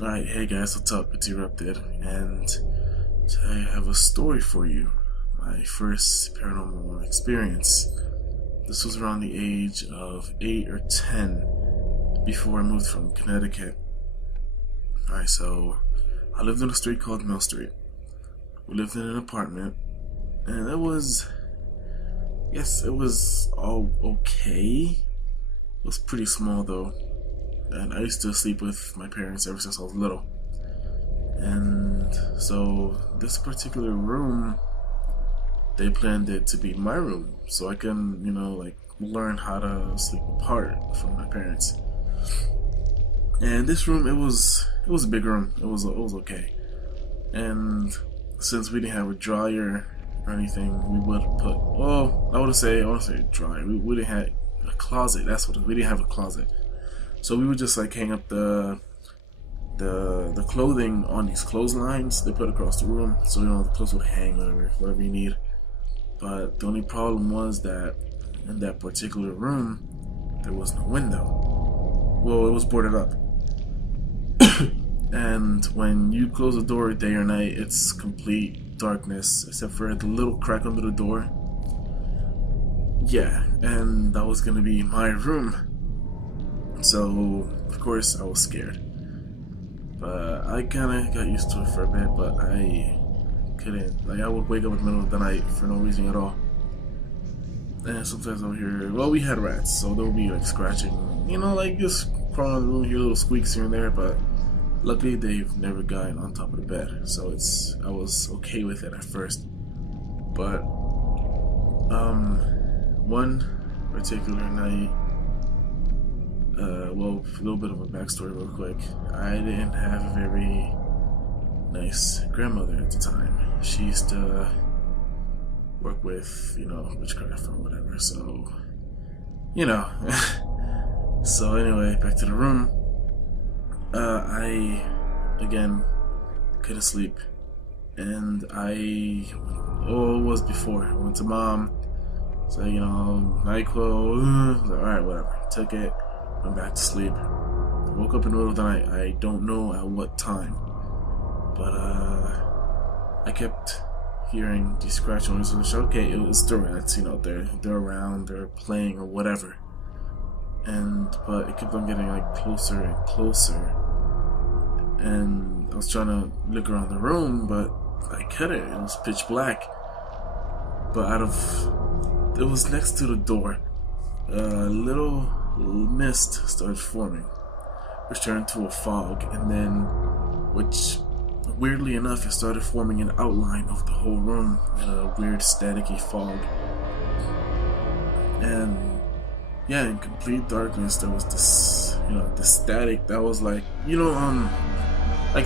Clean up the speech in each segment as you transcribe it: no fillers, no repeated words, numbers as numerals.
Alright, hey guys, what's up? It's Erupted, and today I have a story for you. My first paranormal experience. This was around the age of 8 or 10 before I moved from Connecticut. Alright, so I lived in a street called Mill Street. We lived in an apartment, and it was all okay. It was pretty small though. And I used to sleep with my parents ever since I was little. And so this particular room, they planned it to be my room, so I can, learn how to sleep apart from my parents. And this room, it was a big room. It was okay. And since we didn't have a dryer or anything, we would put, I want to say a dryer. We didn't have a closet. That's what we didn't have a closet. So we would just hang up the clothing on these clotheslines they put across the room, so the clothes would hang whatever you need. But the only problem was that in that particular room there was no window. Well, it was boarded up. And when you close the door day or night, it's complete darkness except for the little crack under the door. Yeah, and that was gonna be my room. So, of course, I was scared. But I kind of got used to it for a bit, but I couldn't. I would wake up in the middle of the night for no reason at all. And sometimes I would hear, we had rats, so there would be scratching, just crawling in the room, hear little squeaks here and there, but luckily they've never gotten on top of the bed, so I was okay with it at first. But, one particular night, a little bit of a backstory real quick. I didn't have a very nice grandmother at the time. She used to work with, witchcraft or whatever, so, So anyway, back to the room. I, again, couldn't sleep. And it was before. I went to mom, said, NyQuil, alright, whatever. Took it. Went back to sleep. Woke up in the middle of the night. I don't know at what time, but I kept hearing these scratching noises. Which, okay, it was the rats. They're around, they're playing or whatever. But it kept on getting closer and closer. And I was trying to look around the room, but I couldn't. It was pitch black. But it was next to the door. A little mist started forming, which turned to a fog, and then, which weirdly enough, it started forming an outline of the whole room in a weird staticky fog. And yeah, in complete darkness, there was this, this static that was like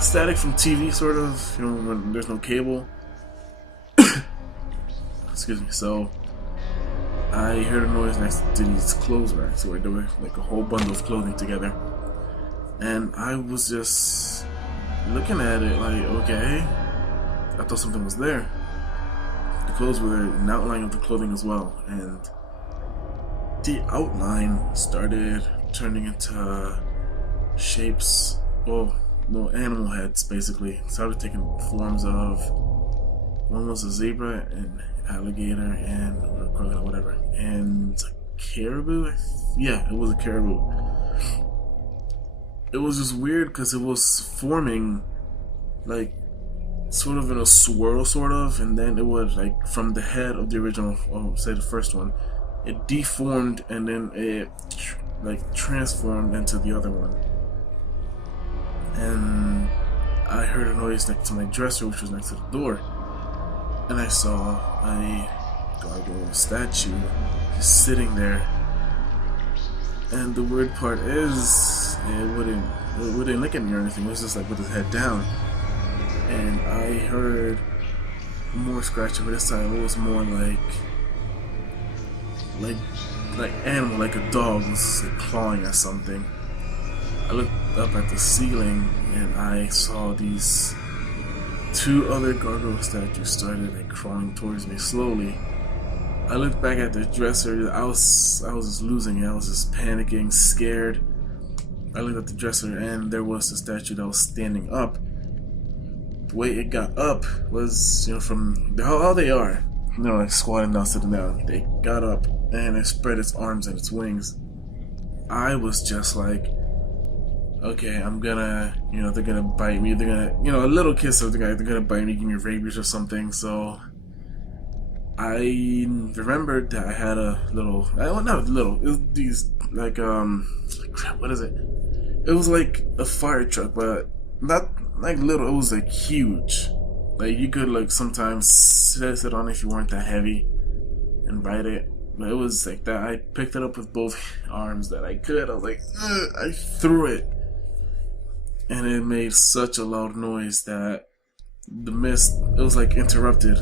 static from TV, sort of, when there's no cable. Excuse me. So I heard a noise next to these clothes racks where there were a whole bundle of clothing together. And I was just looking at it okay. I thought something was there. The clothes were an outline of the clothing as well. And the outline started turning into shapes, animal heads basically. It started taking forms of, one was a zebra and alligator or crocodile, whatever, and a caribou. Yeah, it was a caribou. It was just weird because it was forming sort of in a swirl, sort of, and then it would from the head of the original, say the first one, it deformed and then it transformed into the other one. And I heard a noise next to my dresser, which was next to the door. And I saw a gargoyle statue just sitting there. And the weird part is, it wouldn't look at me or anything. It was just with his head down. And I heard more scratching, but this time it was more like animal, like a dog was clawing at something. I looked up at the ceiling and I saw these two other gargoyle statues started crawling towards me slowly. I looked back at the dresser. I was just losing it. I was just panicking, scared. I looked at the dresser, and there was a statue that was standing up. The way it got up was, from how they are, like squatting down, sitting down. They got up and it spread its arms and its wings. I was just like, okay, I'm gonna, they're gonna bite me. They're gonna, a little kiss of the guy. They're gonna bite me, give me rabies or something. So I remembered that I had a little, not little, it was these, like, crap, what is it? It was like a fire truck, but not like little, it was like huge. Like you could like sometimes sit on it if you weren't that heavy and ride it. But it was like that. I picked it up with both arms that I could. I was like, ugh, I threw it. And it made such a loud noise that the mist, it was like interrupted.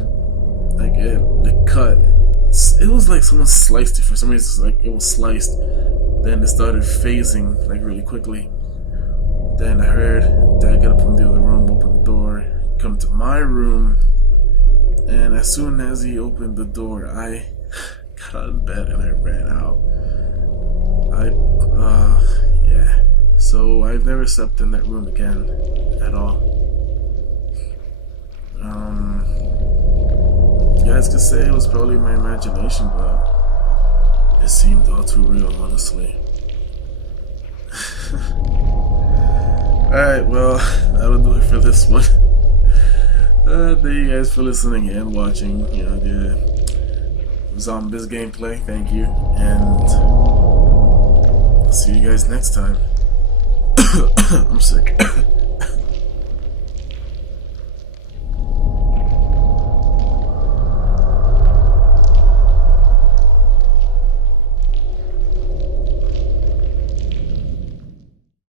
Like it cut. It was like someone sliced it for some reason. It's like it was sliced. Then it started phasing like really quickly. Then I heard Dad get up from the other room, open the door, come to my room, and as soon as he opened the door, I got out of bed and I ran out. Yeah. So I've never slept in that room again at all. You guys could say it was probably my imagination, but it seemed all too real, honestly. Alright, well, that'll do it for this one. Thank you guys for listening and watching, the Zombies gameplay. Thank you, and I'll see you guys next time. I'm sick.